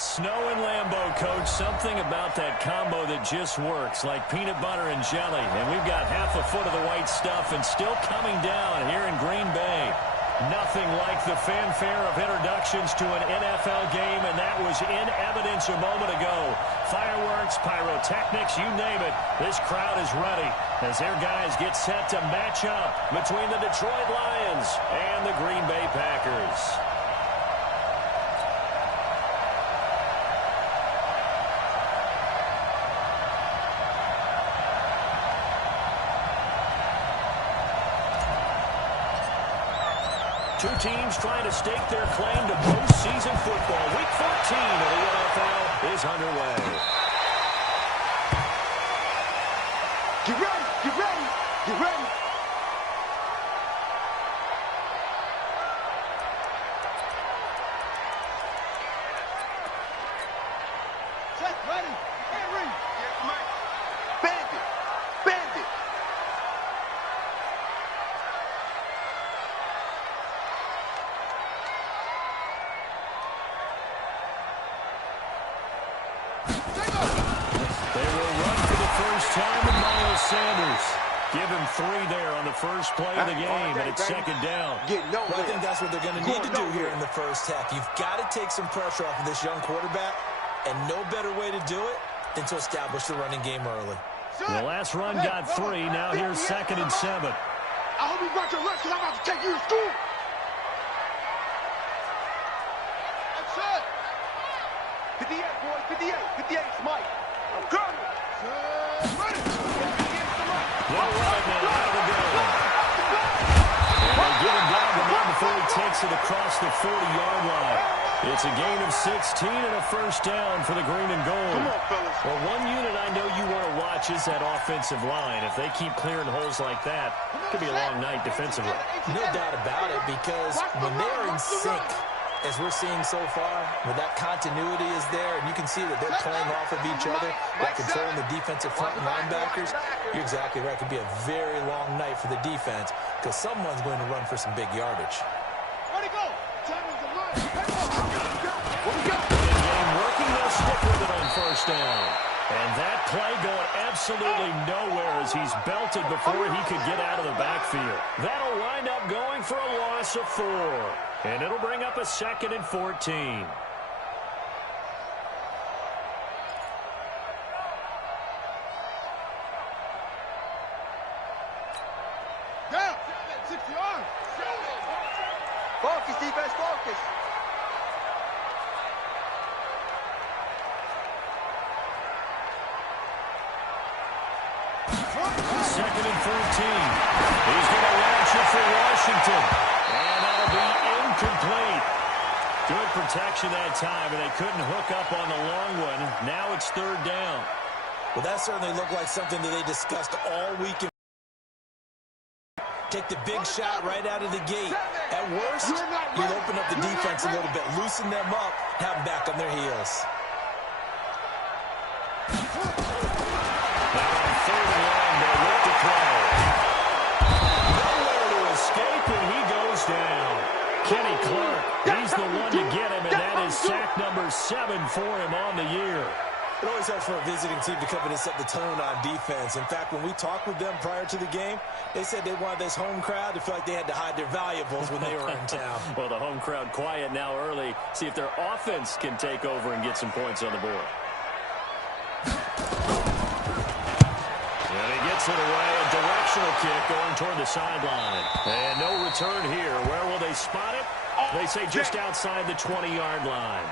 Snow and Lambeau, Coach. Something about that combo that just works, like peanut butter and jelly. And we've got half a foot of the white stuff and still coming down here in Green Bay. Nothing like the fanfare of introductions to an NFL game, and that was in evidence a moment ago. Fireworks, pyrotechnics, you name it. This crowd is ready as their guys get set to match up between the Detroit Lions and the Green Bay Packers. Two teams trying to stake their claim to postseason football. Week 14 of the NFL is underway. Get ready, get ready, get ready. Set, ready, Henry. Bandit, bandit. They will run for the first time with Miles Sanders. Give him 3 there on the first play of the game, and it's second down. Well, I think that's what they're going to need to do here in the first half. You've got to take some pressure off of this young quarterback, and no better way to do it than to establish the running game early. The last run got 3. Now here's 2nd and 7. I hope you brought your lunch because I'm about to take you to school. That's it. 58, boys, 58. 58, it's Mike. I'm coming. Ready. They'll run it now out of the game. And they get him down to him before he takes it across the 40-yard line. It's a gain of 16 and a first down for the green and gold. Come on, fellas. Well, one unit I know you want to watch is that offensive line. If they keep clearing holes like that, it could be a long night defensively. No doubt about it, because when they're in sync, as we're seeing so far, when that continuity is there, and you can see that they're playing off of each other, they're controlling the defensive front and linebackers, you're exactly right. It could be a very long night for the defense because someone's going to run for some big yardage. Where'd he go? Time is the run. Where we go? Game working, they'll stick with it on first down. And that play going absolutely nowhere as he's belted before he could get out of the backfield. That'll wind up going for a loss of 4. And it'll bring up a 2nd and 14. Down. 60 yards. Focus, defense, focus. Second and 14. He's going to launch it for Washington. And that'll be incomplete. Good protection that time, and they couldn't hook up on the long one. Now it's 3rd down. Well, that certainly looked like something that they discussed all week. Take the big shot right out of the gate. At worst, you'll open up the defense a little bit, loosen them up, have them back on their heels. Now on 3rd and long, they look to throw. Nowhere to escape, and he goes down. Kenny Clark, he's the one to get him, and that is sack number 7 for him on the year. It always helps for a visiting team to come in and set the tone on defense. In fact, when we talked with them prior to the game, they said they wanted this home crowd to feel like they had to hide their valuables when they were in town. Well, the home crowd quiet now early. See if their offense can take over and get some points on the board. And he gets it away. A directional kick going toward the sideline. And no return here. Where will they spot it? They say just outside the 20-yard line.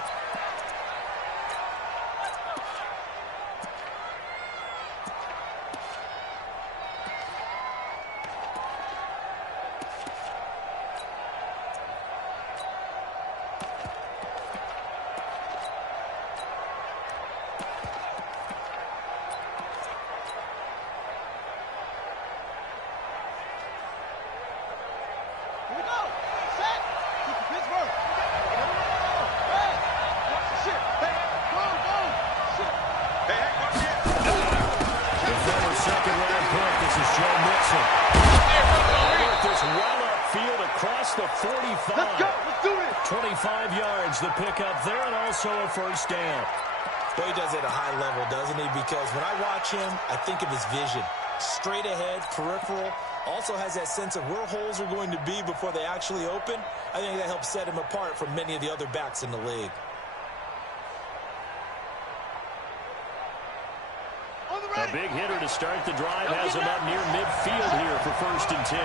35 yards, the pickup there, and also a first down. Well, he does it at a high level, doesn't he? Because when I watch him, I think of his vision. Straight ahead, peripheral, also has that sense of where holes are going to be before they actually open. I think that helps set him apart from many of the other backs in the league. A big hitter to start the drive has him up near midfield here for 1st and 10.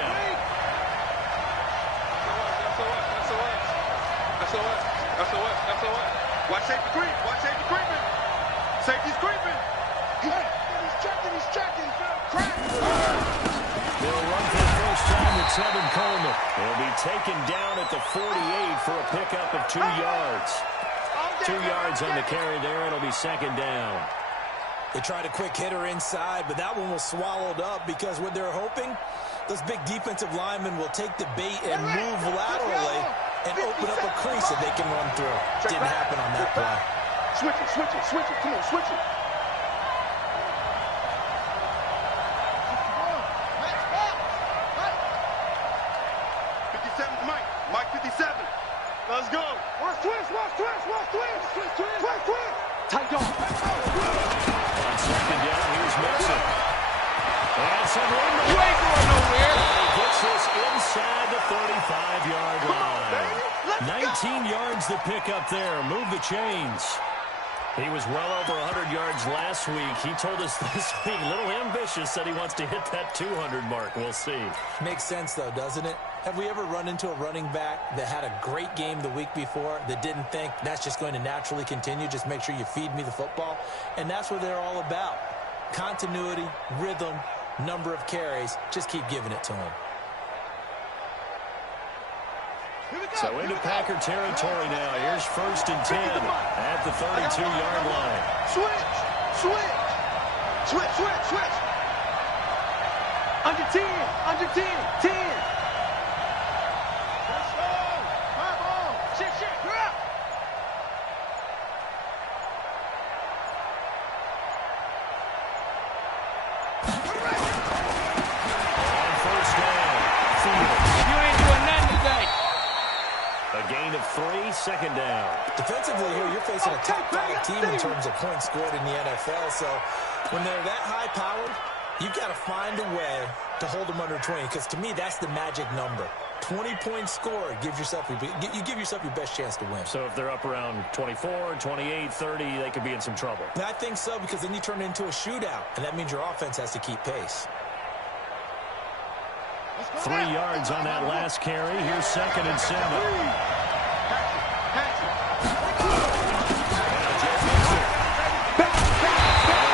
Watch safety creep. Watch safety creeping. Safety's creeping. He's checking. Crack. They'll run for the first time with Tevin Coleman. He'll be taken down at the 48 for a pickup of 2 yards. 2 yards on the carry there. It'll be 2nd down. They tried a quick hitter inside, but that one was swallowed up because what they're hoping, those big defensive linemen will take the bait and move laterally and open up a crease that they can run through. Didn't happen on that play. Switch it. Come on, switch it. Mike 57. Let's go. Watch twist. Tight dog. On 2nd down, here's Mixon. And some room to You ain't going nowhere. He gets this inside the 35-yard line. 19 yards to pick up there. Move the chains. He was well over 100 yards last week. He told us this week, a little ambitious, said he wants to hit that 200 mark. We'll see. Makes sense, though, doesn't it? Have we ever run into a running back that had a great game the week before that didn't think that's just going to naturally continue? Just make sure you feed me the football. And that's what they're all about. Continuity, rhythm, number of carries. Just keep giving it to him. So into Packer territory now. Here's 1st and 10 at the 32-yard line. Switch. Under 10. 10. Let's go. Come on. Shit. You're up. On 1st down, Fields. You ain't doing nothing today. A gain of 3, 2nd down. Defensively here, you're facing a top-5 team in terms of points scored in the NFL. So when they're that high-powered, you've got to find a way to hold them under 20. Because to me, that's the magic number. 20 points scored gives yourself you give yourself your best chance to win. So if they're up around 24, 28, 30, they could be in some trouble. And I think so, because then you turn it into a shootout, and that means your offense has to keep pace. 3 yards on that last carry. Here's 2nd and 7.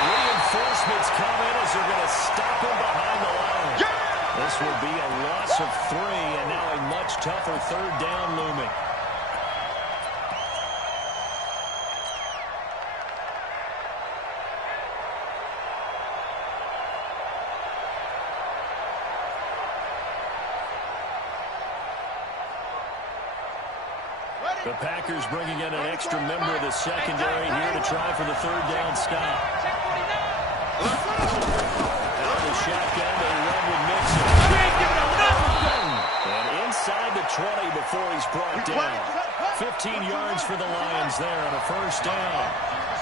Reinforcements come in as they're going to stop him behind the line. This will be a loss of 3, and now a much tougher 3rd down looming. The Packers bringing in an extra member of the secondary here to try for the 3rd down stop. Out of the shotgun, they run with Mixon. And inside the 20 before he's brought down. 15 yards for the Lions there on a 1st down.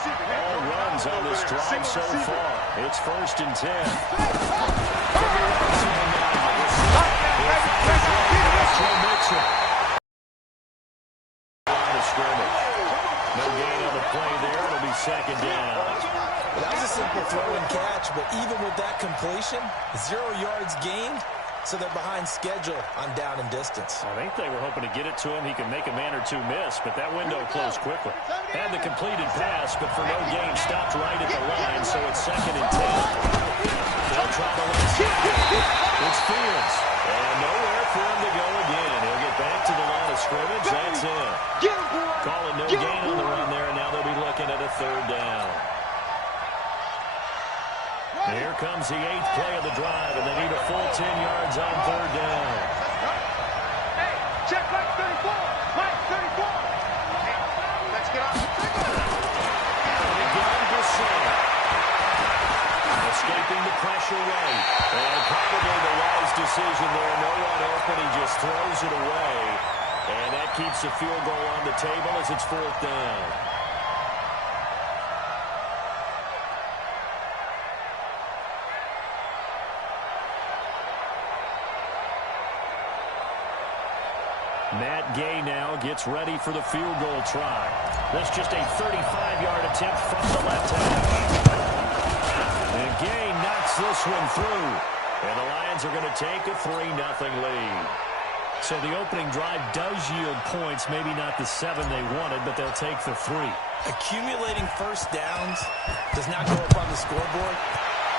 All runs on this drive so far. It's 1st and 10. No gain on the play there. It'll be 2nd down. Well, that was a simple throw and catch, but even with that completion, 0 yards gained, so they're behind schedule on down and distance. I think they were hoping to get it to him. He could make a man or two miss, but that window closed quickly. Had the completed pass, but for no gain, stopped right at the line, so it's 2nd and 10. They'll try to let It's Fields, and nowhere for him to go again. He'll get back to the line of scrimmage. That's it. Call it no gain on the run there, and now they'll be looking at a 3rd down. Here comes the 8th play of the drive, and they need a full 10 yards on 3rd down. Hey, check Mike 34. Mike 34. Let's get off. And again, Gasson. Escaping the pressure right. And probably the wise decision there. No one open. He just throws it away. And that keeps the field goal on the table as it's 4th down. Matt Gay now gets ready for the field goal try. This just a 35-yard attempt from the left hash. And Gay knocks this one through. And the Lions are going to take a 3-0 lead. So the opening drive does yield points, maybe not the 7 they wanted, but they'll take the 3. Accumulating first downs does not go up on the scoreboard,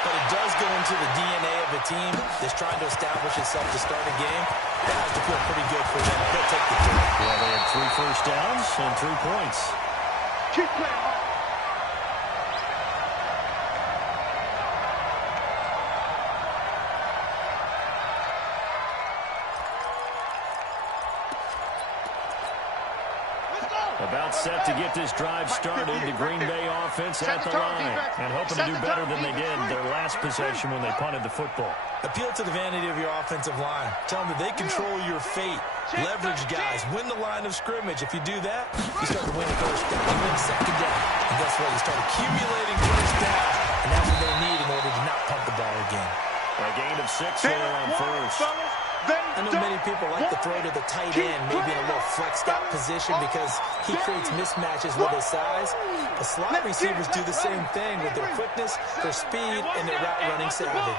but it does go into the DNA of a team that's trying to establish itself to start a game. That has to feel pretty good for them. They'll take the 3. Yeah, they had 3 first downs and 3 points. Keep playing hard. About set to get this drive started. The Green Bay offense at the line and hoping to do better than they did their last possession when they punted the football. Appeal to the vanity of your offensive line. Tell them that they control your fate. Leverage guys. Win the line of scrimmage. If you do that, you start to win first down. You win second down. And guess what? You start accumulating first downs. And that's what they need in order to not punt the ball again. A gain of 6 here on first. I know many people like to throw to the tight end, maybe in a little flexed out position because he creates mismatches with his size. The slot receivers do the same thing with their quickness, their speed, and their route running savvy.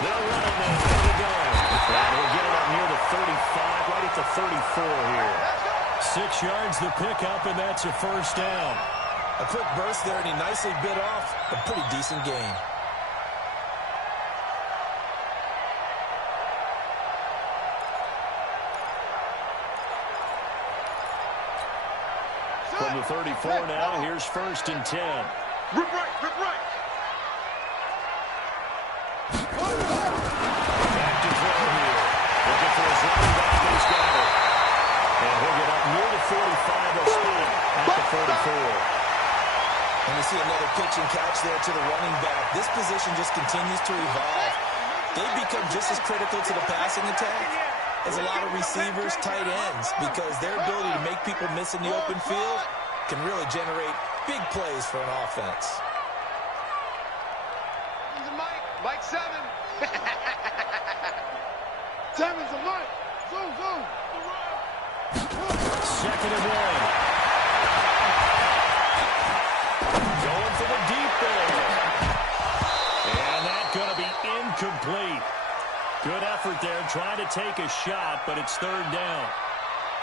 They'll run it now. Here we go. And we'll get it up near the 35, right at the 34 here. 6 yards the pickup, and that's a first down. A quick burst there, and he nicely bit off a pretty decent gain. From the 34 now, here's 1st and 10. Rip right, rip right. Back to throw here. Looking for his running back, and he's got it. And he'll get up near the 45, they'll spot it at the 44. And we see another pitch and catch there to the running back. This position just continues to evolve. They become just as critical to the passing attack as a lot of receivers, tight ends, because their ability to make people miss in the open field can really generate big plays for an offense. Mike 7. 7's a Mike. Zoom, zoom. 2nd and 1. Going for the deep ball. And that's going to be incomplete. Good effort there, trying to take a shot, but it's 3rd down.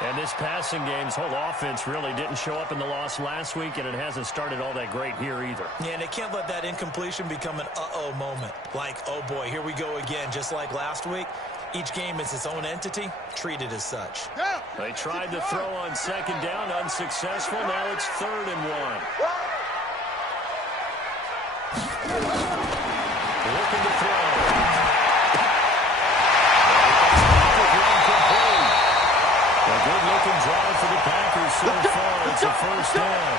And this passing game's whole offense really didn't show up in the loss last week, and it hasn't started all that great here either. Yeah, and they can't let that incompletion become an uh-oh moment. Like, oh boy, here we go again, just like last week. Each game is its own entity, treated as such. They tried to throw on 2nd down, unsuccessful. Now it's 3rd and 1. Looking to throw. A good-looking drive for the Packers so far. It's a first down.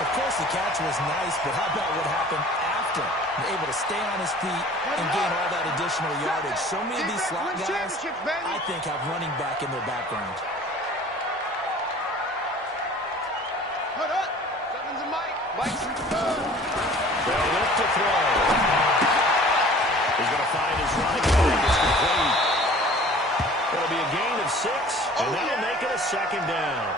Of course, the catch was nice, but how about what happened after? Able to stay on his feet and gain all that additional yardage. So many of these slot guys, I think, have running back in their background. Put up. 7's a Mike. Mike's in third. They'll look to throw. He's going to find his running back. It's complete. It'll be a gain of 6, and that'll make it a 2nd down.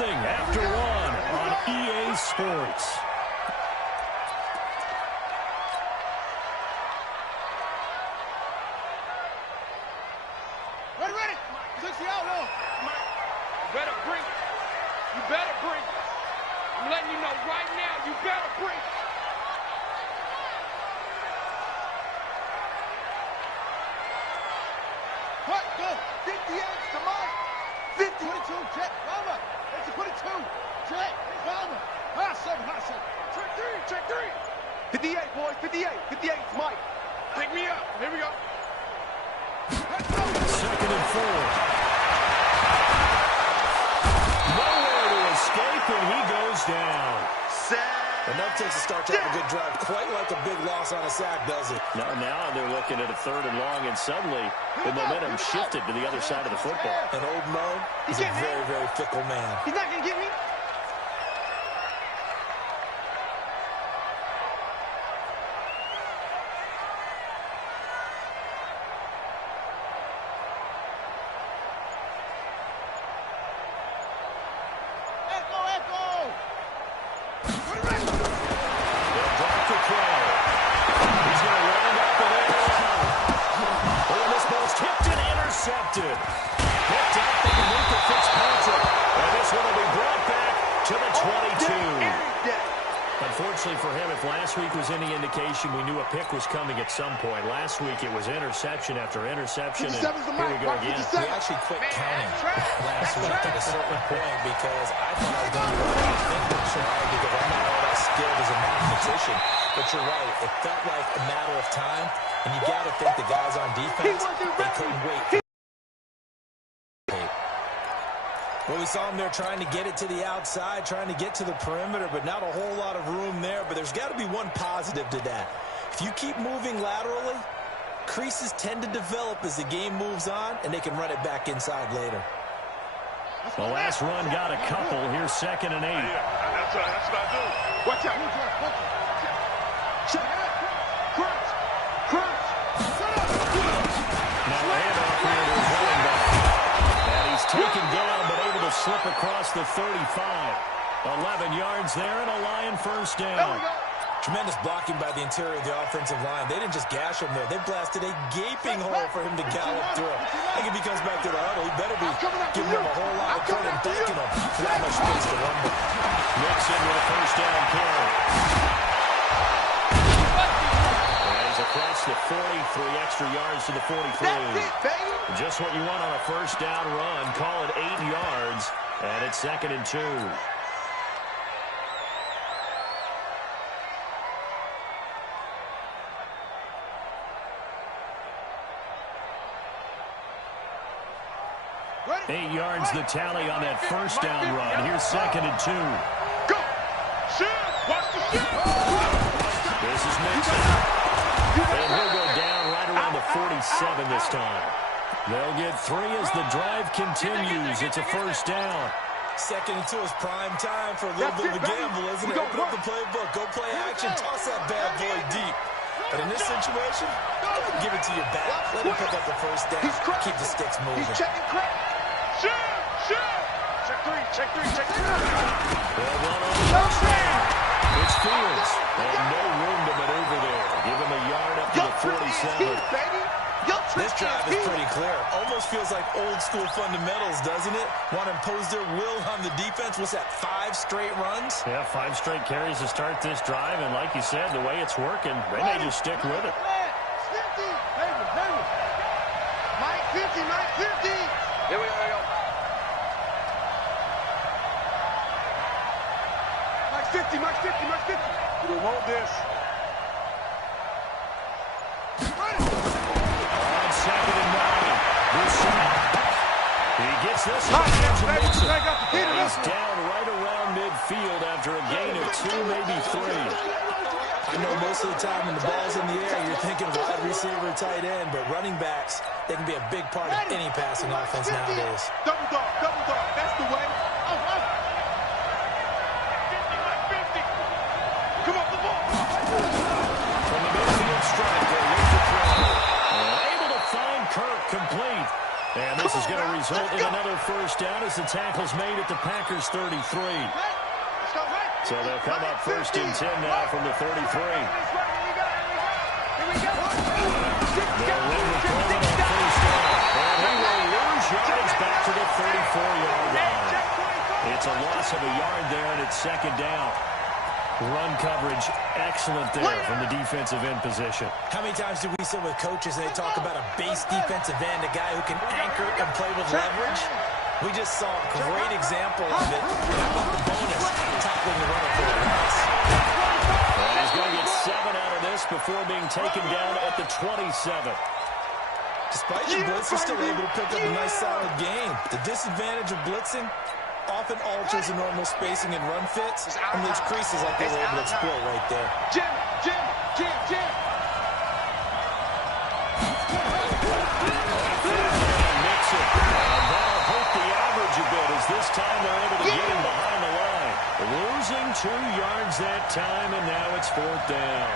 After 1 on EA Sports. Ready. 60 out, no. You better bring it. You better bring it. I'm letting you know right now, you better bring it. What? Go. 58 to Mike. 50. 22, check. Mama. That's a 22. Check. Mama. High 7. Check 3. 58, boys. 58. 58 to Mike. Pick me up. Here we go. Let's go. 2nd and Nowhere to escape, and he goes down. Enough takes to start to have a good drive. Quite like a big loss on a sack, does it? Now they're looking at a 3rd and long, and suddenly the momentum shifted to the other side of the football. And old Mo is a very, very fickle man. He's not going to get me. Intercepted. Picked up by Luka Fitzpatrick. And this one will be brought back to the 22. Unfortunately for him, if last week was any indication, we knew a pick was coming at some point. Last week it was interception after interception, and here we go again. We actually quit counting last week at a certain point because I thought I was going to be running a finger try because I'm not all that skilled as a mathematician. But you're right, it felt like a matter of time, and you got to think the guys on defense, they couldn't wait. Well, we saw him there trying to get it to the outside, trying to get to the perimeter, but not a whole lot of room there. But there's got to be one positive to that. If you keep moving laterally, creases tend to develop as the game moves on, and they can run it back inside later. The last run got a couple. Here's 2nd and 8. That's what I do. Watch out. Now a handoff here to his running back. And he's taken down, but able to slip across the 35. 11 yards there and a Lion first down. Tremendous blocking by the interior of the offensive line. They didn't just gash him there. They blasted a gaping hole for him to gallop through. I think if he comes back to the huddle, he better be giving them a whole lot of credit and thanking him for that much space to run with. Mixon with a first down carry. And he's across the 40, 3 extra yards to the 43. Just what you want on a first down run. Call it 8 yards, and it's 2nd and 2. Ready? 8 yards the tally on that first down run. Here's 2nd and 2. Go! Shoot! Watch the shoot! This is Mixon. And he'll go down right around the 47 this time. They'll get 3 as the drive continues. It's a first down. 2nd and 2 is prime time for a little bit of a gamble, isn't it? Open up the playbook. Go play action. Toss that bad boy deep. But in this situation, give it to your back. Let him pick up the first down. Keep the sticks moving. He's checking crack. Shoot! Shoot! Check 3, check 3, check 3. They'll run on the first down. It's Fields. And no room to maneuver there. Give him a yard up to the 47. This drive is pretty clear. Almost feels like old school fundamentals, doesn't it? Want to impose their will on the defense. What's that, 5 straight runs? Yeah, 5 straight carries to start this drive. And like you said, the way it's working, they may just stick with it. Mike 50, Mike 50. Here we go. Mike 50, Mike 50, Mike 50. We want this. He gets this one. And he's down right around midfield after a gain of 2, maybe 3. I know most of the time when the ball's in the air, you're thinking wide receiver, tight end, but running backs, they can be a big part of any passing offense nowadays. Double dog, that's the way. Come on, the ball. From the midfield strike, they look to throw. Able to find Kirk complete. And this is going to result in another first down as the tackle's made at the Packers' 33. So they'll come up 1st and 10 now from the 33. They'll run with Coleman on first down. And he will lose yards back to the 34-yard line. It's a loss of a yard there, and it's 2nd down. Run coverage excellent there from the defensive end position. How many times do we sit with coaches and they talk about a base defensive end, a guy who can anchor and play with leverage? We just saw a great example of it. How about the bonus? Tackling the runner for a loss. And he's going to get 7 out of this before being taken down at the 27. Despite the blitz, they're still able to pick up a nice solid game. The disadvantage of blitzing often alters the normal spacing and run fits, and leaves creases like they were able to exploit right there. Jim. Mix it. That'll hurt the average a bit as this time they're able to get him behind the line. Losing 2 yards that time, and now it's 4th down.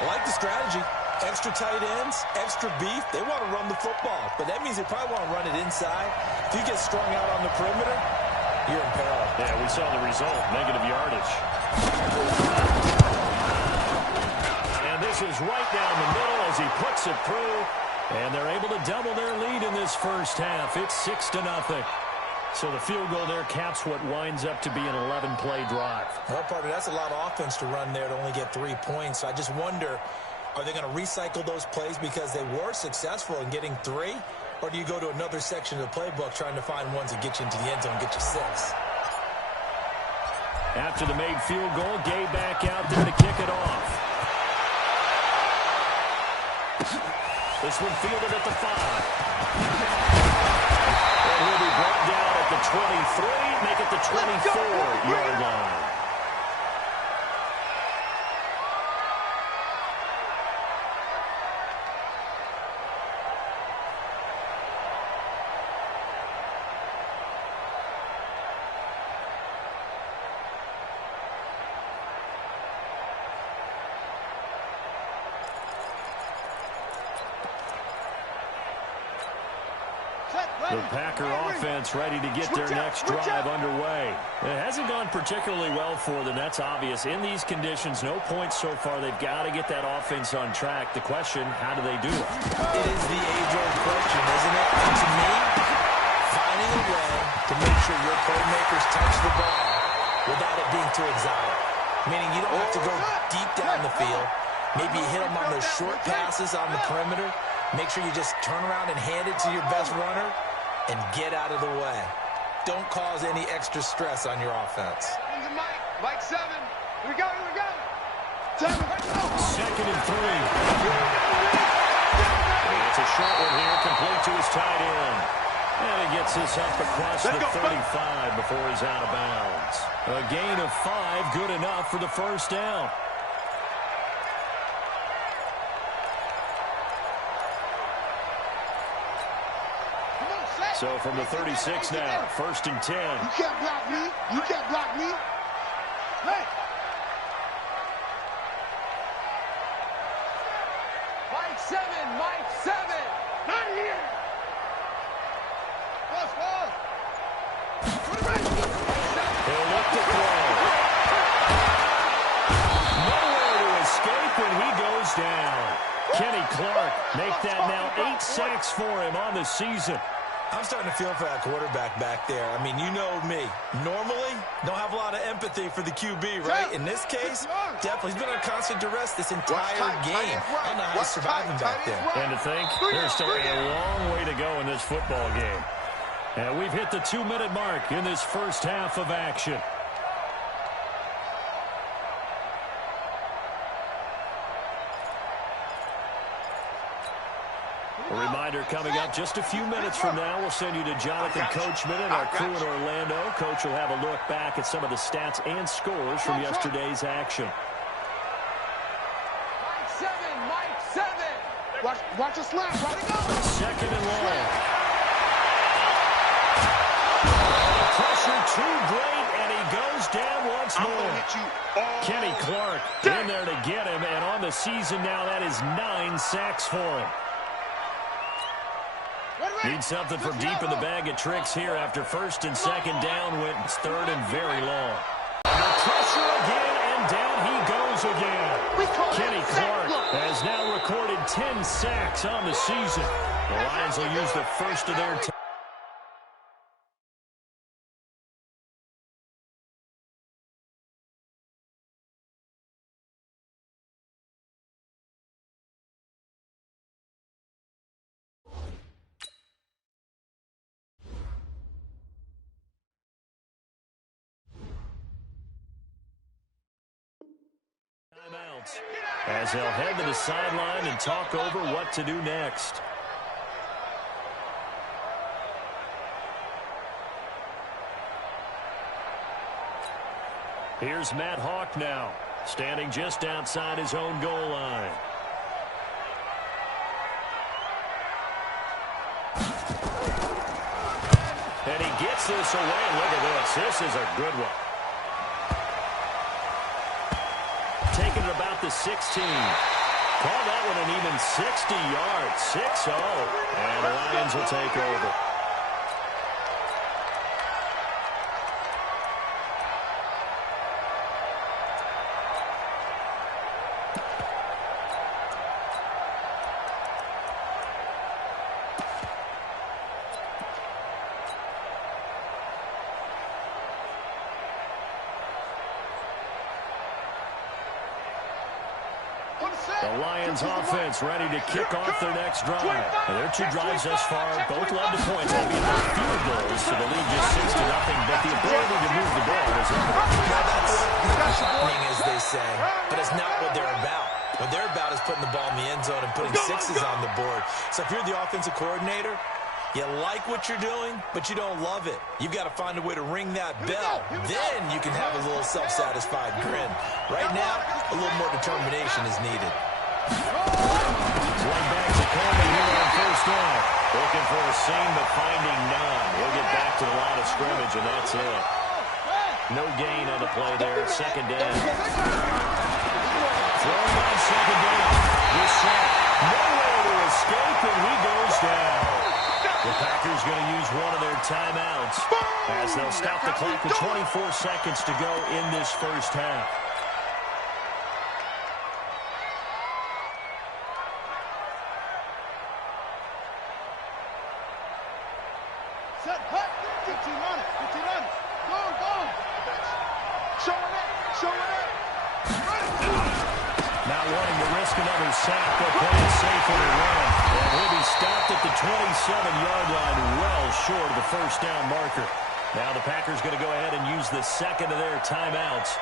I like the strategy. Extra tight ends, extra beef. They want to run the football, but that means they probably want to run it inside. If you get strung out on the perimeter, you're in peril. Yeah, we saw the result, negative yardage. And this is right down the middle as he puts it through. And they're able to double their lead in this first half. It's 6-0. So the field goal there caps what winds up to be an 11-play drive. Well, partner, that's a lot of offense to run there to only get 3 points. So I just wonder, are they going to recycle those plays because they were successful in getting 3? Or do you go to another section of the playbook trying to find ones that get you into the end zone and get you 6? After the made field goal, Gay back out there to kick it off. This one fielded at the 5. And he'll be brought down at the 23, make it the 24-yard line. The Packer offense ready to get their next drive underway. It hasn't gone particularly well for them. That's obvious. In these conditions, no points so far. They've got to get that offense on track. The question, how do they do it? It is the age-old question, isn't it? And to me, finding a way to make sure your playmakers touch the ball without it being too exotic. Meaning you don't have to go deep down the field. Maybe you hit them on those short passes on the perimeter. Make sure you just turn around and hand it to your best runner and get out of the way. Don't cause any extra stress on your offense. Mike 7. Here we go. 2nd and 3. It's a short one here, complete to his tight end. And he gets this up across the 35 before he's out of bounds. A gain of 5, good enough for the first down. So from the 36 now, 1st and 10. You can't block me. Hey. Mike 7. Not here. Pause. He'll look to throw. Nowhere to escape when he goes down. Kenny Clark make that now 8 sacks for him on the season. I'm starting to feel for that quarterback back there. I mean, you know me. Normally, don't have a lot of empathy for the QB, right? In this case, definitely. He's been on constant duress this entire game. I don't know how he's surviving back there. And to think, there's still a long way to go in this football game. And we've hit the 2-minute mark in this first half of action. A reminder coming up just a few minutes from now. We'll send you to Jonathan Coachman and our crew in Orlando. Coach will have a look back at some of the stats and scores from yesterday's action. Mike 7. Watch the slap. Watch it go. 2nd and long. The pressure too great, and he goes down once more. Kenny Clark in there to get him, and on the season now, that is 9 sacks for him. Need something from deep in the bag of tricks here after 1st and 2nd down went 3rd and very long. The pressure again, and down he goes again. Kenny Clark has now recorded 10 sacks on the season. The Lions will use the first of their as they'll head to the sideline and talk over what to do next. Here's Matt Hawk now, standing just outside his own goal line. And he gets this away. Look at this. This is a good one. Taking it about the 16. Call that one an even 60 yards. 6-0. And the Lions will take over. The Lions offense ready to kick off their next drive. And their two drives thus far both led to points. That'll be about field goals, so the lead just 6-0. But the ability to move the ball is That's happening, as they say, but it's not what they're about. What they're about is putting the ball in the end zone and putting sixes on the board. So if you're the offensive coordinator, you like what you're doing, but you don't love it. You've got to find a way to ring that bell. Then you can have a little self-satisfied grin. Right now, a little more determination is needed. One back to Coleman here on first down. Looking for a seam, but finding none. We'll get back to the line of scrimmage, and that's it. No gain on the play there. Second down. Throwing on second down. This sack. Nowhere to escape, and he goes down. The Packers going to use one of their timeouts as they'll stop the clock with 24 seconds to go in this first half. Set, hut, 15 on it, 15 on it. Go, go. Showing it. Not wanting to risk another sack, they'll play it safe on the run. And he'll be stopped at the 27-yard line, well short of the first down marker. Now the Packers going to go ahead and use the second of their timeouts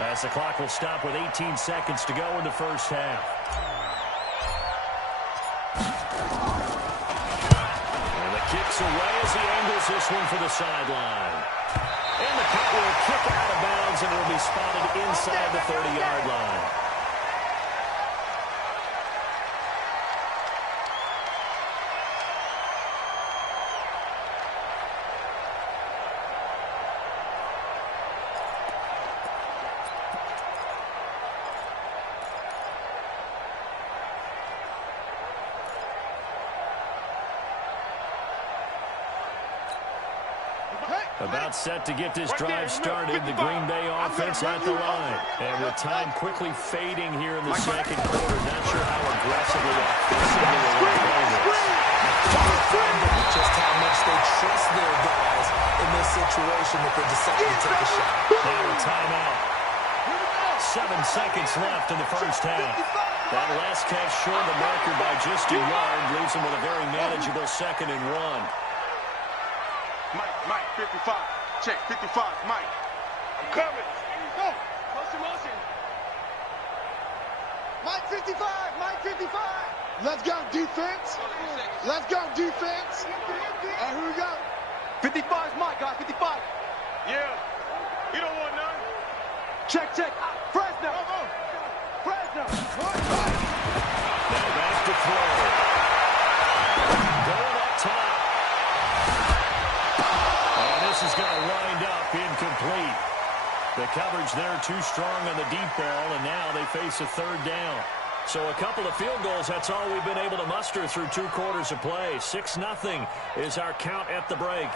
as the clock will stop with 18 seconds to go in the first half. And the kick's away as he angles this one for the sideline. And the punt will kick out of bounds, and it will be spotted inside the 30-yard line. About set to get this drive started, the Green Bay offense at the line. And with time quickly fading here in the second quarter, not sure how aggressively offensively they want to play this. Just how much they trust their guys in this situation that they decide to take a shot. Now a timeout. 7 seconds left in the first half. That last catch short of the marker by just a yard leaves them with a very manageable 2nd and 1. Mike, 55. Check, 55, Mike. I'm coming. Go. Motion. Mike 55, Mike 55. Let's go, defense. Let's go, defense. And here we go. 55 is Mike, guys, 55. Yeah. You don't want none. Check. Fresno. Now back to throw. Going up top. This is going to wind up incomplete. The coverage there too strong on the deep ball, and now they face a 3rd down. So a couple of field goals, that's all we've been able to muster through 2 quarters of play. 6-0 is our count at the break.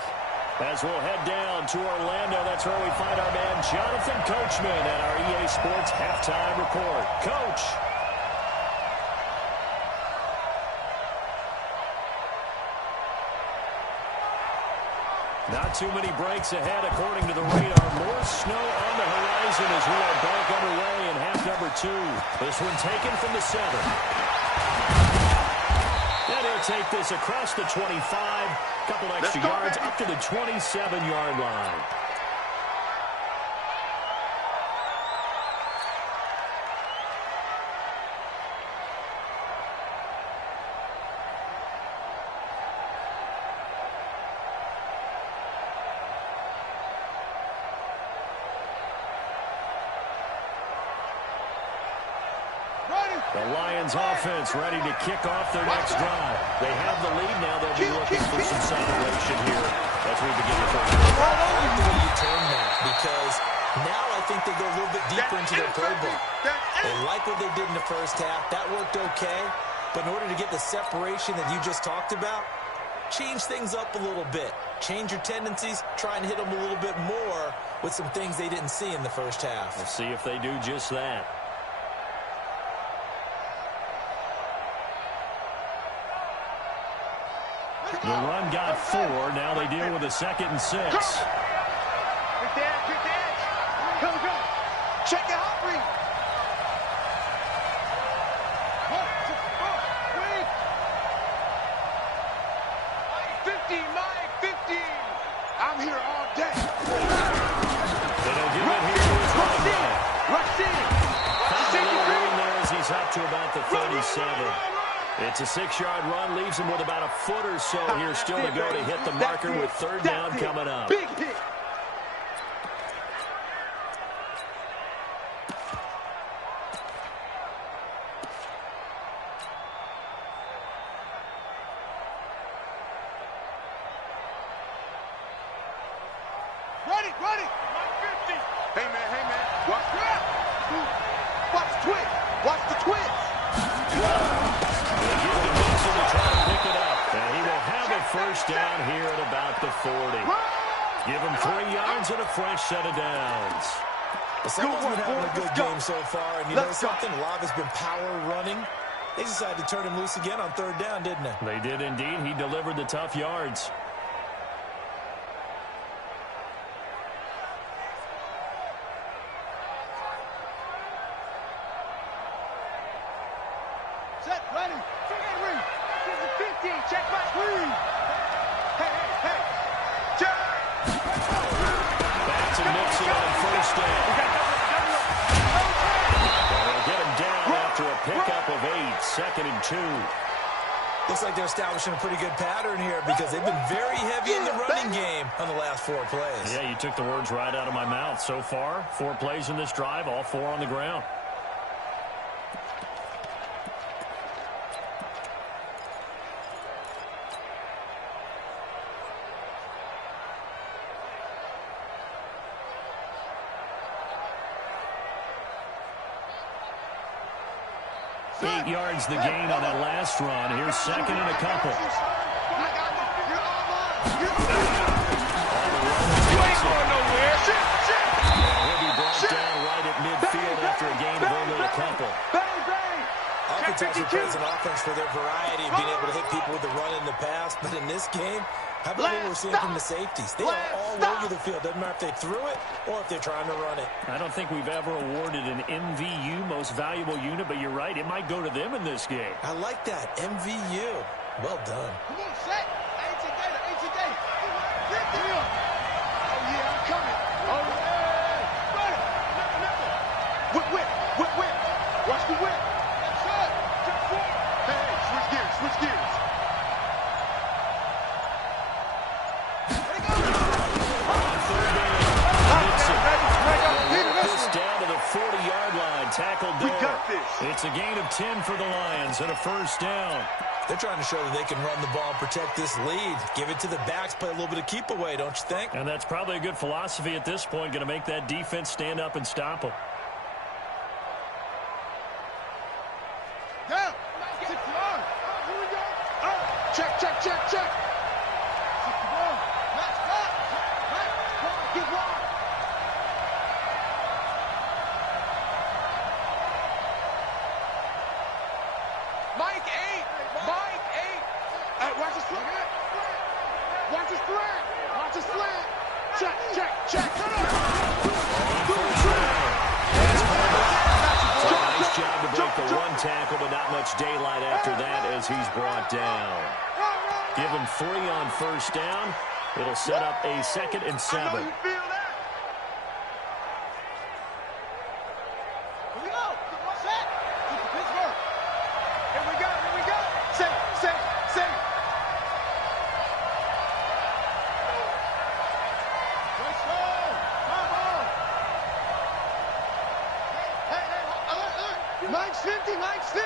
As we'll head down to Orlando, that's where we find our man Jonathan Coachman at our EA Sports Halftime Report. Coach. Not too many breaks ahead, according to the radar. More snow on the horizon as we are back underway in half number 2. This one taken from the 7. And he'll take this across the 25. Couple extra yards up to the 27-yard line. The Lions offense ready to kick off their next drive. They have the lead now. They'll be looking for some separation here as we begin the first quarter. I like the way you turn that because now I think they go a little bit deeper into their playbook. They like what they did in the first half. That worked okay. But in order to get the separation that you just talked about, change things up a little bit. Change your tendencies. Try and hit them a little bit more with some things they didn't see in the first half. We'll see if they do just that. The run got 4. Now they deal with a 2nd and 6. Quick dance, quick dance. Come. Check it out, Bree. 15. I'm here all day. They don't give it here. Rush in. There as he's up to about the 37. It's a 6-yard run, leaves him with about a foot or so here still to go to hit the marker with 3rd down coming up. Big hit. Ready. Hey, man. Watch the twist. And he will have a 1st down here at about the 40. Give him 3 yards and a fresh set of downs. The Seahawks have been having a good game so far, and you know something? A lot has been power running. They decided to turn him loose again on 3rd down, didn't they? They did indeed. He delivered the tough yards. Set, ready. Here's the 15. Check my screen. Hey. Check. Back to Mixon on 1st down. They'll get him down after a pickup of 8. 2nd and 2. Looks like they're establishing a pretty good pattern here because they've been very heavy in the running game on the last 4 plays. Yeah, you took the words right out of my mouth. So far, 4 plays in this drive, all 4 on the ground. Eight yards the gain on that last run. Here's 2nd and a couple. You ain't going nowhere. He'll be brought down right at midfield after a gain of only a couple. Oftentimes we praise an offense for their variety of being able to hit people with the run in the pass, but in this game, how about what we're seeing from the safeties? They are all over the field. Doesn't matter if they threw it or if they're trying to run it. I don't think we've ever awarded an MVU, most valuable unit, but you're right. It might go to them in this game. I like that. MVU. Well done. Come on, set. AT Gator. Oh, yeah, I'm coming. Oh, yeah. Ready. Whip. Watch the whip. Hey, switch gears. Down to the 40-yard line, tackled there. We got this. It's a gain of 10 for the Lions and a 1st down. They're trying to show that they can run the ball and protect this lead. Give it to the backs, play a little bit of keep away, don't you think? And that's probably a good philosophy at this point, going to make that defense stand up and stop them. Down. Here we go. Check. Get wide. Mike 8. Hey, watch his slant. Check. Nice job to break the 1 tackle, but not much daylight after that as he's brought down. Give him 3 on 1st down. It'll set up a 2nd and 7. I know you feel that. Here we go. Set. Pittsburgh. Here we go. Set. Let's go. Come on. Hey. Mike's 50, Mike's 50.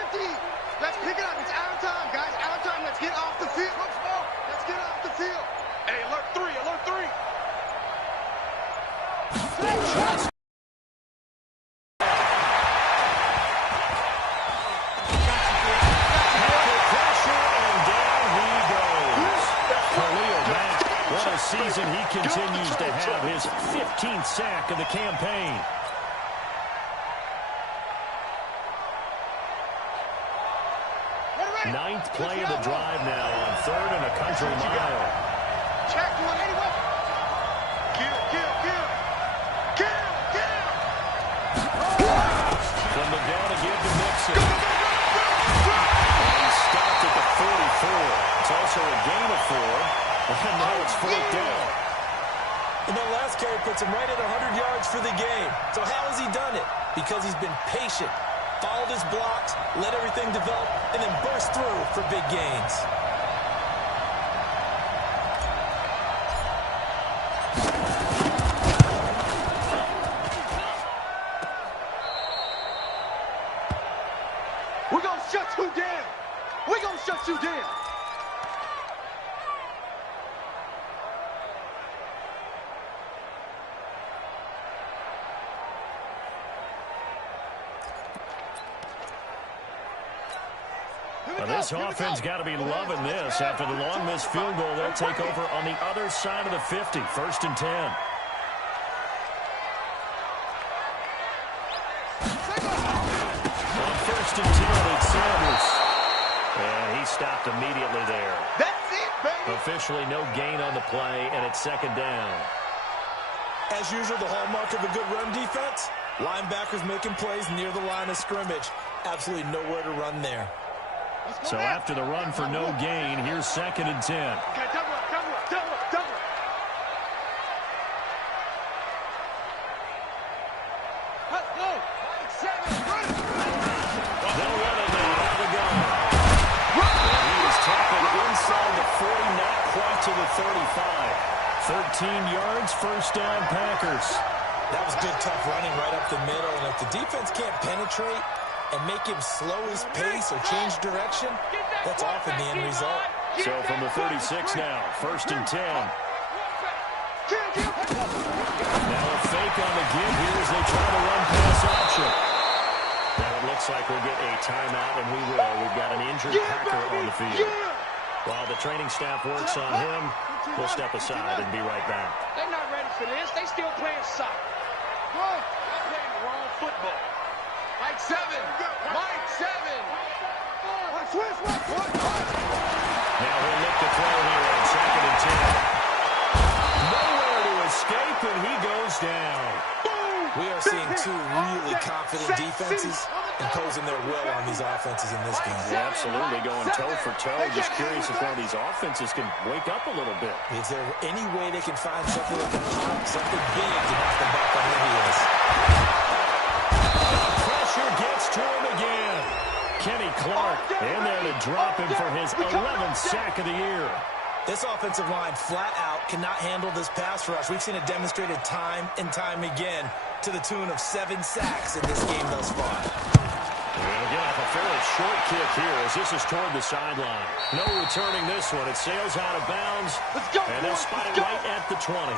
Let's pick it up. It's out of time, guys. Out of time. Let's get off the field. Let's get off the field. Hey, alert 3, alert 3. What a season he continues to have, his 15th sack of the campaign. Ninth play of the drive now on 3rd and a country mile. Check 181. Kill. From the gun again to Mixon. And he's stopped at the 44. It's also a gain of 4. And now it's 4th down. And that last carry puts him right at 100 yards for the game. So how has he done it? Because he's been patient, followed his blocks, let everything develop, and then burst through for big gains. We're going to shut you down. We're going to shut you down. Well, this offense got to be loving this. After the long missed field goal, they'll take over on the other side of the 50, 1st and 10. On 1st and 10, it's Sanders. And he stopped immediately there. That's it, baby. Officially no gain on the play, and it's 2nd down. As usual, the hallmark of a good run defense, linebackers making plays near the line of scrimmage. Absolutely nowhere to run there. So after the run for no gain, here's 2nd and 10. Okay, double up. Let's go. They'll run it now out of the gun. And he is tackled inside the 40, not quite to the 35. 13 yards, 1st down, Packers. That was good, tough running right up the middle. And if the defense can't penetrate and make him slow his pace or change direction, that's often the end result. So from the 36 now, 1st and 10. Now a fake on the give here as they try to run pass option. Now it looks like we'll get a timeout, and we will. We've got an injured Packer on the field. While the training staff works on him, we'll step aside and be right back. They're not ready for this. They still playing soccer. They're playing the wrong football. Mike 7. Mike 7. Now he'll look to throw here on 2nd and 10. Nowhere to escape, and he goes down. We are seeing two really confident defenses imposing their will on these offenses in this game. Yeah, absolutely, going toe for toe. Just curious if one of these offenses can wake up a little bit. Is there any way they can find something that can pop, something big to knock them back on their heels? Pressure gets to him again. Kenny Clark in there to drop him for his 11th sack of the year. This offensive line flat out cannot handle this pass rush. We've seen it demonstrated time and time again to the tune of 7 sacks in this game thus far. We'll get off a fairly short kick here as this is toward the sideline. No returning this one. It sails out of bounds, and they'll spot it right at the 20.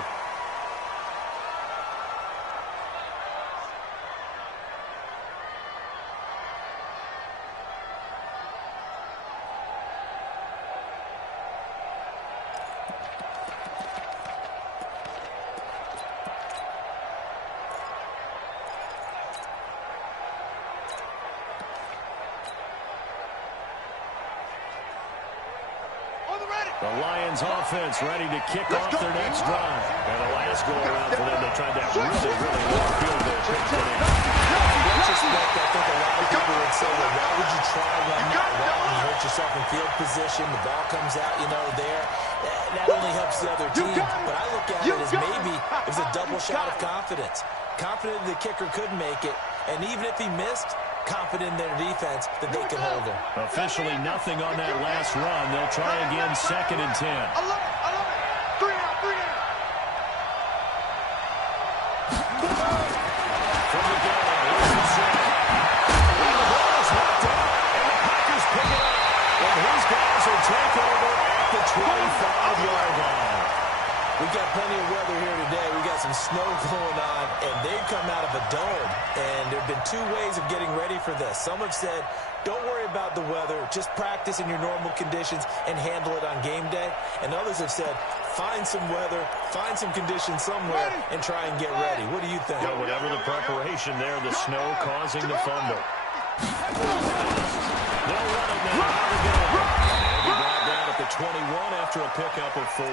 The Lions offense ready to kick off their next drive. And the last go-around for them, they tried that really long field goal. In retrospect, I think a lot of people would say, well, why would you try run that route? You hurt yourself in field position. The ball comes out, there. That only helps the other team. But I look at it as maybe it was a double shot of confidence. Confident the kicker could make it. And even if he missed, confident in their defense that they can hold him. Officially nothing on that last run. They'll try again 2nd and 10. I love it. 3 out. From the goal, here's the set. We got plenty of weather here today. We got some snow going on, and they've come out of a dome. And there have been two ways of getting ready for this. Some have said, don't worry about the weather. Just practice in your normal conditions and handle it on game day. And others have said, find some weather, find some conditions somewhere, and try and get ready. What do you think? Yeah, whatever the preparation there, the snow causing the fumble. They'll run it now. And he brought down at the 21 after a pickup of 4.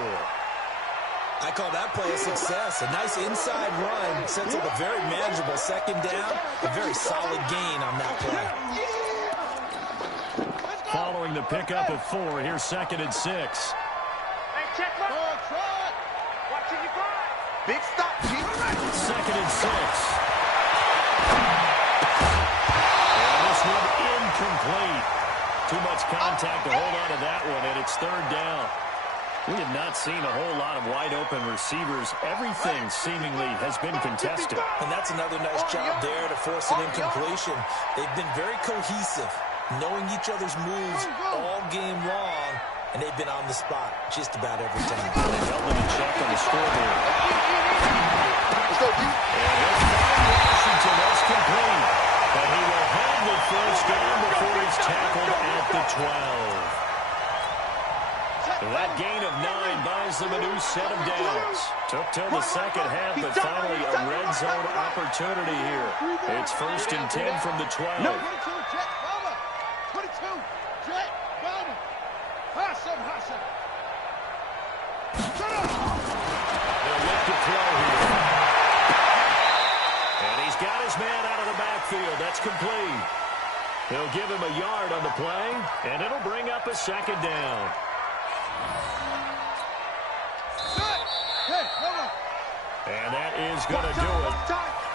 I call that play a success. A nice inside run sets up a very manageable second down. A very solid gain on that play. Following the pickup of 4, here's 2nd and 6. Hey, check one. Watching you drive. Big stop. 2nd and 6. And this one incomplete. Too much contact to hold on to that one, and it's 3rd down. We have not seen a whole lot of wide-open receivers. Everything seemingly has been contested. And that's another nice job there to force an incompletion. They've been very cohesive, knowing each other's moves all game long, and they've been on the spot just about every time. Held them in check on the scoreboard. Let's go, D. And here's Washington. That's complete. And he will have the first down before he's tackled at the 12. That gain of 9 buys them a new set of downs. Took till the second half, but finally a red zone opportunity here. It's 1st and 10 from the 12. 22, Jet, Bomber. 22, Jet, Bomber. Hustle. They'll look to throw here. And he's got his man out of the backfield. That's complete. They'll give him a yard on the play, and it'll bring up a 2nd down. And that is going to do it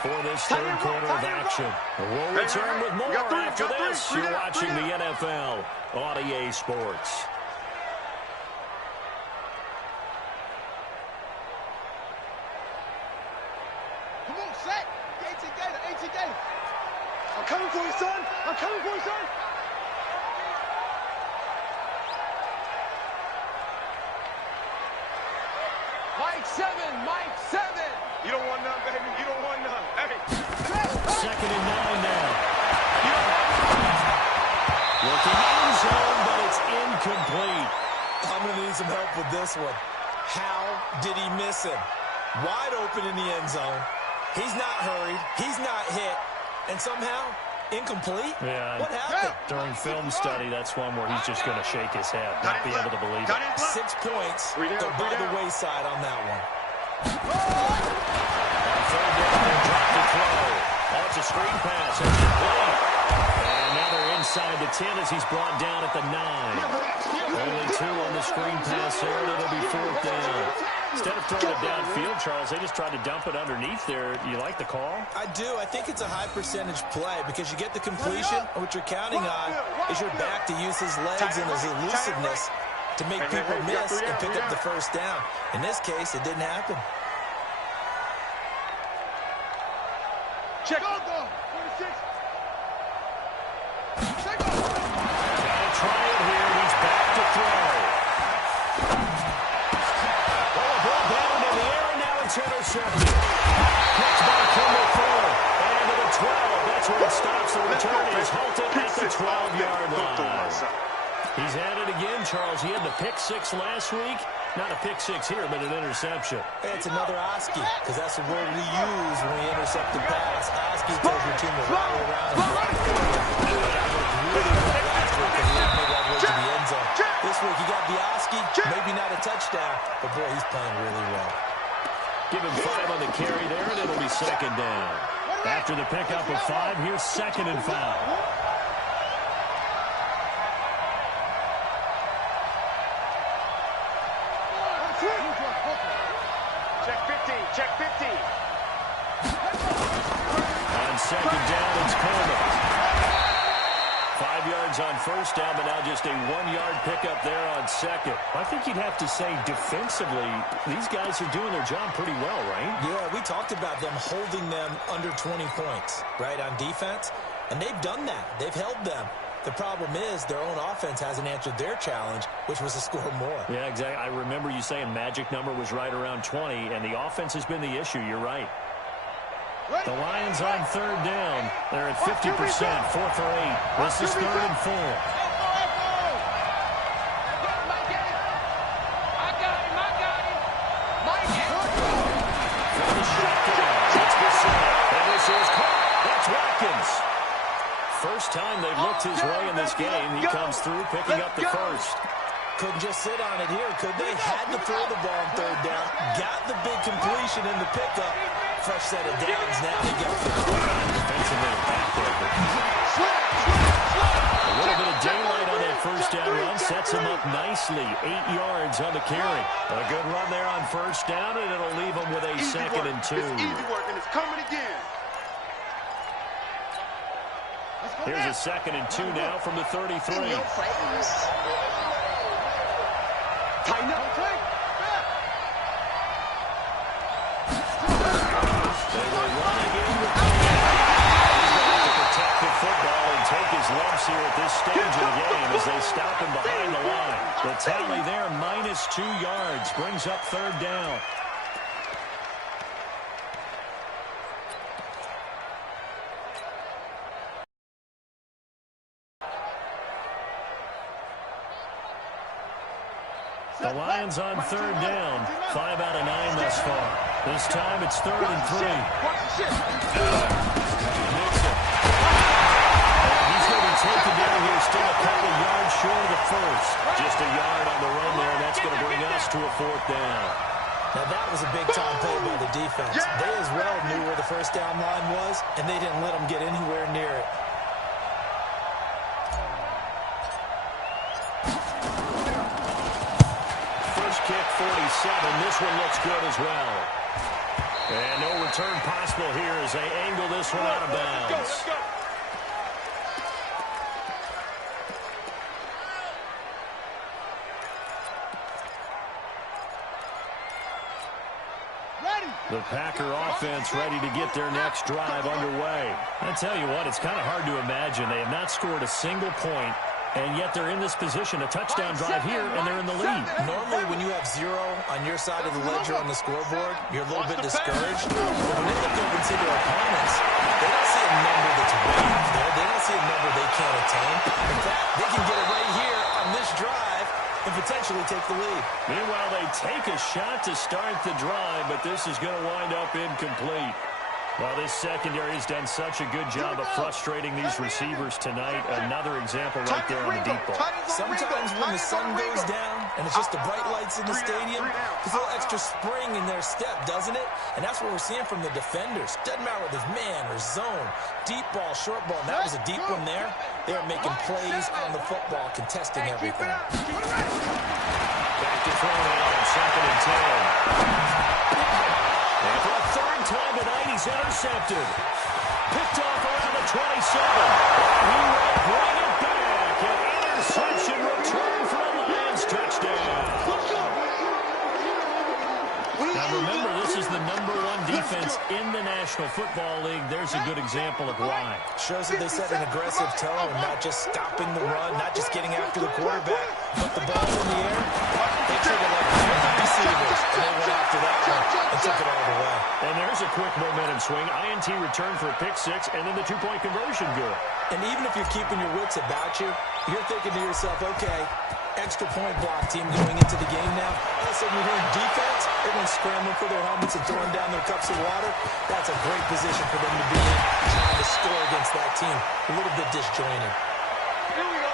for this 3rd quarter of action. We'll return with more after this. You're watching the NFL on EA Sports. Come on, set. 18 Gator. I'm coming for you, son. Mike 7. You don't want none, baby. You don't want none. Hey. 2nd and 9 now. Looking in zone, but it's incomplete. I'm going to need some help with this one. How did he miss him? Wide open in the end zone. He's not hurried. He's not hit. And somehow, incomplete? Yeah. What happened? During film study, that's one where he's just going to shake his head, not be able to believe it. 6 points go by the wayside on that one. On 3rd down, they'll drop the throw. Oh, it's a screen pass. It's complete. And now they're inside the 10 as he's brought down at the 9. Only 2 on the screen pass there, and it'll be 4th down. Instead of throwing it downfield, Charles, they just tried to dump it underneath there. You like the call? I do. I think it's a high percentage play because you get the completion, and what you're counting on is your back to use his legs and his elusiveness to make people miss and pick up the first down. In this case, it didn't happen. Check. Go. 46. Check. Gotta try it here. He's back to throw. Oh, a ball down in the air, and now it's intercepted. Picked by Kimball Fuller. And to the 12. That's where it stops. The return is halted at the 12-yard line. He's had it again, Charles. He had the pick 6 last week. Not a pick 6 here, but an interception. It's another Oski, because that's the word we use when we intercept the pass. Oski tells your team to rally around and block it. That worked really well last week, and he made that way to the end zone. This week, he got the Oski, maybe not a touchdown, but boy, he's playing really well. Give him 5 on the carry there, and it'll be 2nd down. After the pickup of 5, here's 2nd and 5. Check 50. On 2nd down, it's Coleman. 5 yards on 1st down, but now just a 1-yard pickup there on 2nd. I think you'd have to say defensively, these guys are doing their job pretty well, right? Yeah, we talked about them holding them under 20 points, right, on defense. And they've done that. They've held them. The problem is their own offense hasn't answered their challenge, which was to score more. Yeah, exactly. I remember you saying magic number was right around 20, and the offense has been the issue. You're right. The Lions on third down. They're at 50%, 4 for 8. This is 3rd and 4. For the shotgun. It's Bissett. And this is caught. That's Watkins. First time they've looked his way in this game. He comes through picking up the first. Couldn't just sit on it here, could they? Had to throw the ball on 3rd down. Got the big completion in the pickup. Fresh set of downs now. He gets the defensively backbreaker. A little bit of daylight on that first down run. Sets him up nicely. 8 yards on the carry. A good run there on first down, and it'll leave him with a 2nd and 2. It's easy work, and it's coming again. Here's a 2nd and 2 now from the 33. Tighten up. They will run again with to protect the football and take his lumps here at this stage of the game as they stop him behind the line. The tally there, -2 yards, brings up 3rd down. The Lions on 3rd down. 5 out of 9 thus far. This time it's 3rd and 3. Nixon. He's going to be taken down here, still a couple yards short of the first. Just a yard on the run there, and that's going to bring us to a 4th down. Now that was a big-time play by the defense. They as well knew where the first down line was, and they didn't let them get anywhere near it. Kick 47. This one looks good as well. And no return possible here as they angle this one out of bounds. Let's go. The Packer offense ready to get their next drive underway. I tell you what, it's kind of hard to imagine. They have not scored a single point, and yet they're in this position, a touchdown drive here, and they're in the lead. Normally, when you have 0 on your side of the ledger on the scoreboard, you're a little bit discouraged. But when they look over and see their opponents, they don't see a number that's way off there. They don't see a number they can't attain. In fact, they can get it right here on this drive and potentially take the lead. Meanwhile, they take a shot to start the drive, but this is going to wind up incomplete. Well, this secondary has done such a good job of frustrating these receivers tonight. Another example right there on the deep ball. Sometimes when the sun goes down and it's just the bright lights in the stadium, there's a little extra spring in their step, doesn't it? And that's what we're seeing from the defenders. Doesn't matter whether it's man or zone, deep ball, short ball. And that was a deep one there. They are making plays on the football, contesting everything. Back to throw now on 2nd and 10. And for a 3rd time tonight, he's intercepted. Picked off around the 27. He will bring it back. An interception return for a Lions touchdown. Now remember, this is the #1 defense in the National Football League. There's a good example of why. Shows that they set an aggressive tone, not just stopping the run, not just getting after the quarterback, but the ball's in the air. They treated like receivers, and they went after that one and took it all the way. And there's a quick momentum swing. INT return for a pick 6, and then the 2-point conversion good. And even if you're keeping your wits about you, you're thinking to yourself, okay, extra point block team going into the game now. All of a sudden you're hearing defense, everyone's scrambling for their helmets and throwing down their cups of water. That's a great position for them to be in, trying to score against that team. A little bit disjointed. Here we go.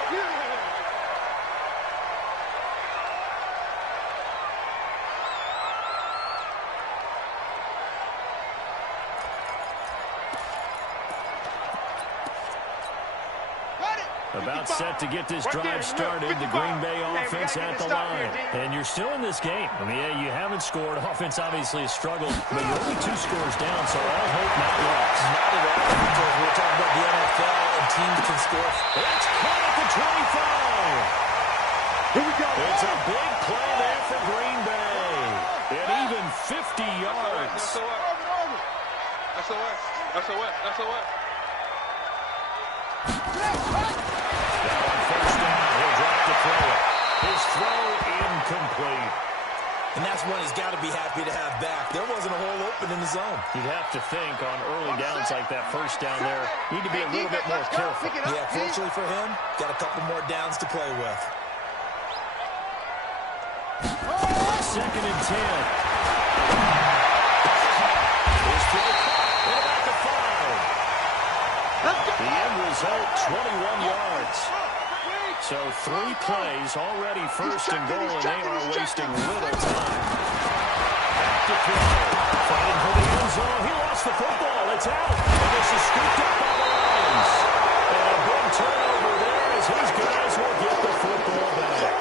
About set to get this drive started, the Green Bay offense at the line. And you're still in this game. I mean, yeah, you haven't scored. Offense obviously has struggled, but you're only 2 scores down, so all hope not lost. Not at all, because we're talking about the NFL and teams can score. It's caught at the 25. Here we go. It's a big play there for Green Bay. And even 50 yards. SOS. That incomplete. And that's one he's got to be happy to have back. There wasn't a hole open in the zone. You'd have to think on early downs like that first down there, need to be a little bit more careful. Yeah, fortunately for him, got a couple more downs to play with. 2nd and 10. This throw caught at about the 5. The end result, 21 yards. So 3 plays, already 1st and goal, and they are wasting little time. Back to throw. Fighting for the end zone. He lost the football. It's out. And this is scooped up by the Lions. And a big turnover there as his guys will get the football back.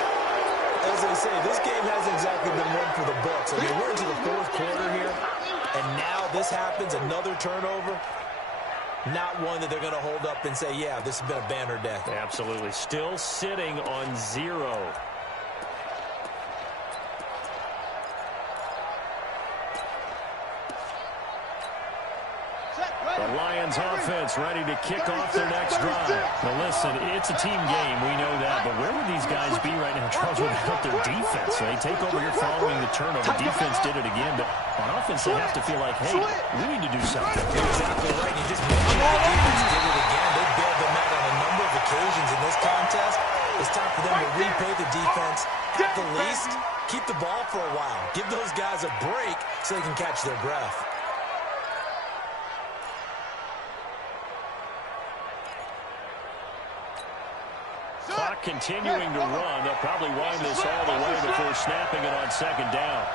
As they say, this game hasn't exactly been one for the books. I mean, we're into the 4th quarter here, and now this happens, another turnover. Not one that they're going to hold up and say, yeah, this has been a banner day. Absolutely. Still sitting on 0. The Lions offense ready to kick off their next drive. Now listen, it's a team game, we know that, but where would these guys be right now, Charles, without their defense? They take over here following the turnover. Defense did it again, but on offense they have to feel like, hey, we need to do something. You're exactly right. You just mentioned the defense did it again. They bailed them out on a number of occasions in this contest. It's time for them to repay the defense. At the least, keep the ball for a while. Give those guys a break so they can catch their breath. Clock continuing to run. They'll probably wind this all the way before snapping it on 2nd down.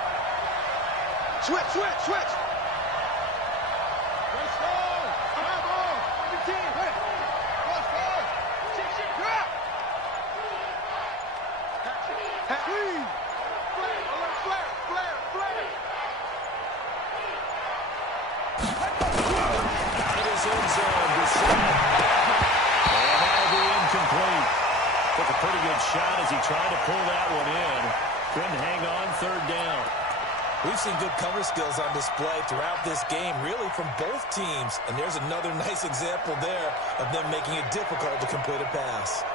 Switch. Let's go. Come on. Your team. Let's go. Out of his end zone. And that'll be incomplete. Took a pretty good shot as he tried to pull that one in. Couldn't hang on 3rd down. We've seen good cover skills on display throughout this game, really from both teams. And there's another nice example there of them making it difficult to complete a pass.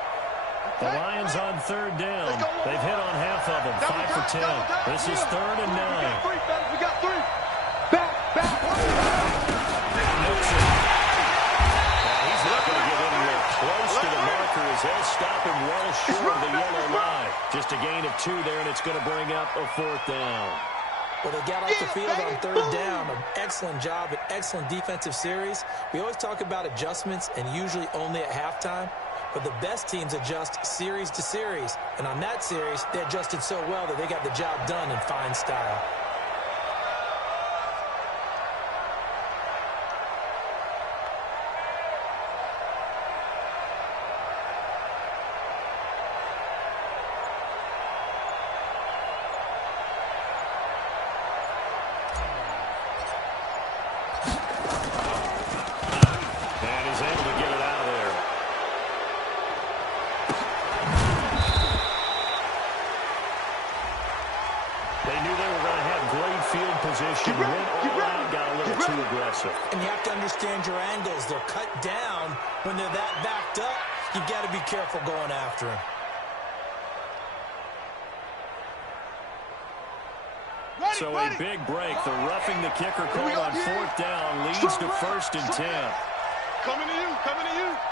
The Lions on 3rd down. They've hit on half of them, 5 for 10. This is 3rd and 9. We got 3. Back. Nixon. He's not going to get anywhere close to the marker as they'll stop him well short of the yellow line. Just a gain of 2 there, and it's going to bring up a 4th down. Well, they got off the field on 3rd down. An excellent job, an excellent defensive series. We always talk about adjustments and usually only at halftime. But the best teams adjust series to series. And on that series, they adjusted so well that they got the job done in fine style. Position, went all out, got a little too aggressive. And you have to understand your angles. They're cut down. When they're that backed up, you've got to be careful going after them. So a big break. The roughing the kicker call on 4th down leads to 1st and 10. Coming to you.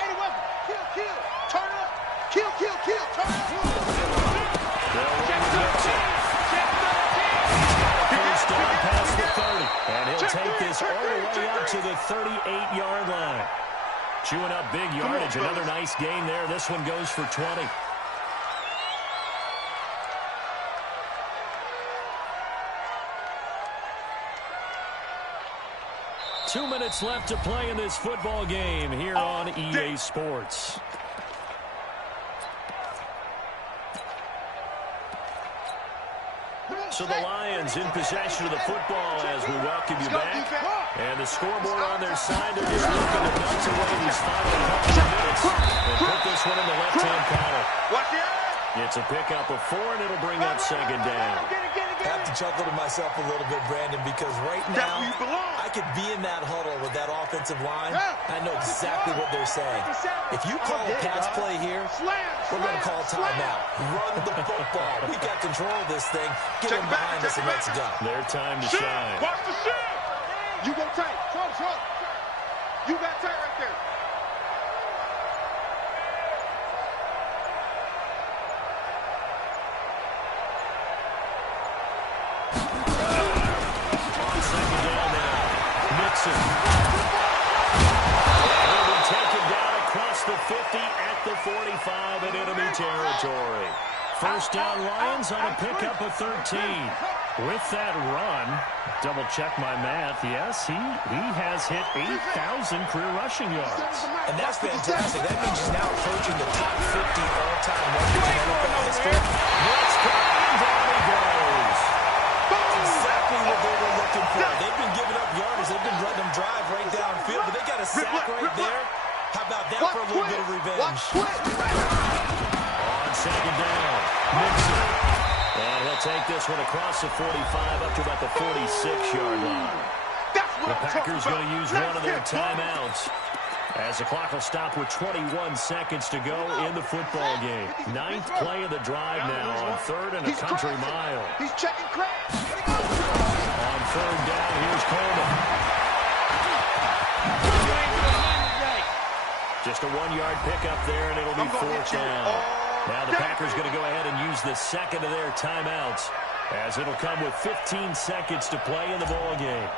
Any weapon. Kill. Turn up. Kill. Turn up. They'll run the Nixon. First down past the 30. And he'll take this all the way up to the 38-yard line. Chewing up big yardage. Another nice gain there. This one goes for 20. Two minutes left to play in this football game here on EA Sports. So the Lions in possession of the football as we welcome you back. And the scoreboard on their side, they're just looking to melt away these final couple of minutes and put this one in the left-hand column. It's a pickup of 4, and it'll bring up 2nd down. I have to chuckle to myself a little bit, Brandon, because right now I could be in that huddle with that offensive line. I know exactly what they're saying. If you call a pass play here, we're going to call a timeout. Run the football. We got control of this thing. Get them behind us and let's go. Their time to shine. Watch the shit. You go tight. Trump. You got tight right there. On second down now. Nixon. He'll be taken down across the 50 at the 45 in enemy territory. First down Lions on a pickup of 13. With that run, double check my math, yes, he has hit 8,000 career rushing yards. And that's fantastic. That means he's now approaching the top 50 all-time runners in NFL history. Blitz coming, down he goes. Exactly what they were looking for. They've been giving up yardage. They've been letting them drive right downfield, but they got a sack right there. How about that for a little bit of revenge? On second down, Nixon. And he'll take this one across the 45 up to about the 46-yard line. The Packers going to use one of their timeouts as the clock will stop with 21 seconds to go in the football game. Ninth play of the drive now on third and a country mile. He's checking crack. On third down, here's Coleman. Just a 1-yard pickup there, and it'll be fourth down. Now the Packers going to go ahead and use the second of their timeouts as it'll come with 15 seconds to play in the ball game.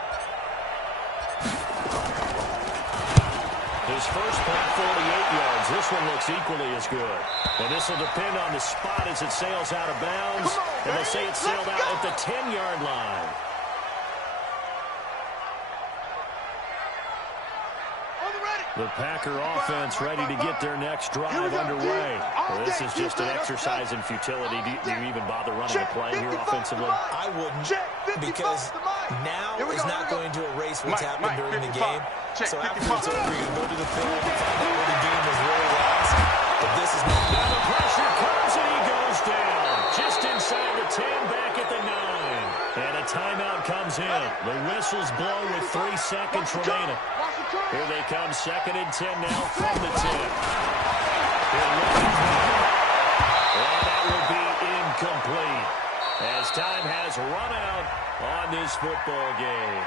His first play, 48 yards. This one looks equally as good. And this will depend on the spot as it sails out of bounds. And they'll say it sailed out at the 10-yard line. The Packer offense ready to get their next drive underway. Well, this is just an exercise in futility. Do you even bother running a play here offensively? I wouldn't, because now is not going to erase what's happened during the game. So after it's over, you go to the film and find out where the game was really lost. But this is not. Now the pressure comes and he goes down. Just inside the 10, back at the 9. And a timeout comes in. The whistles blow with 3 seconds remaining. Here they come, second and 10 now from the 10. And that will be incomplete as time has run out on this football game.